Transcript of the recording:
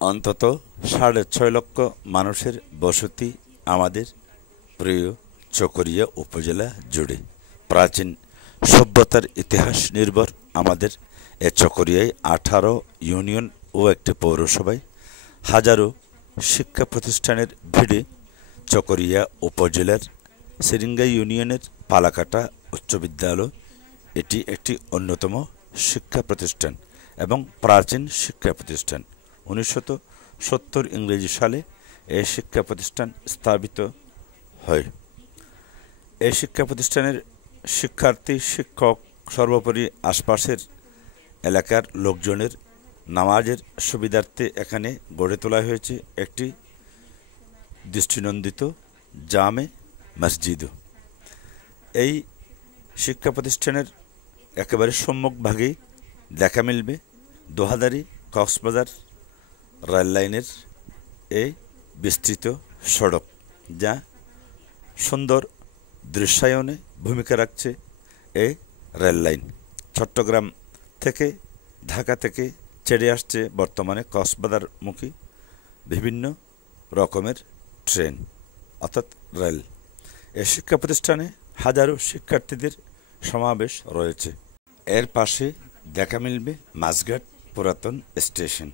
অন্তত ৬.৫ লক্ষ মানুষের বসতি আমাদের প্রিয় চকরিয়া উপজেলা জুড়ে। প্রাচীন সভ্যতার ইতিহাস নির্ভর আমাদের এ চকরিয়ায় ১৮ ইউনিয়ন ও একটি পৌরসভায় হাজারো শিক্ষা প্রতিষ্ঠানের ভিড়ে চকরিয়া উপজেলার সিরিঙ্গা ইউনিয়নের পালাকাটা উচ্চ বিদ্যালয় এটি একটি অন্যতম শিক্ষা প্রতিষ্ঠান এবং প্রাচীন শিক্ষা প্রতিষ্ঠান। ১৯৭০ ইংরেজি সালে এই শিক্ষা প্রতিষ্ঠান স্থাপিত হয়। এই শিক্ষা প্রতিষ্ঠানের শিক্ষার্থী, শিক্ষক, সর্বোপরি আশপাশের এলাকার লোকজনের নামাজের সুবিধার্থে এখানে গড়ে তোলা হয়েছে একটি দৃষ্টিনন্দিত জামে মসজিদও। এই শিক্ষা প্রতিষ্ঠানের একেবারে সম্মুখভাগেই দেখা মিলবে দোহাদারী কক্সবাজার রেললাইনের এই বিস্তৃত সড়ক, যা সুন্দর দৃশ্যায়নে ভূমিকা রাখছে এই রেললাইন। চট্টগ্রাম থেকে, ঢাকা থেকে ছেড়ে আসছে বর্তমানে কক্সবাজারমুখী বিভিন্ন রকমের ট্রেন অর্থাৎ রেল। এই শিক্ষা প্রতিষ্ঠানে হাজারো শিক্ষার্থীদের সমাবেশ রয়েছে। এর পাশে দেখা মিলবে মাছঘাট পুরাতন স্টেশন।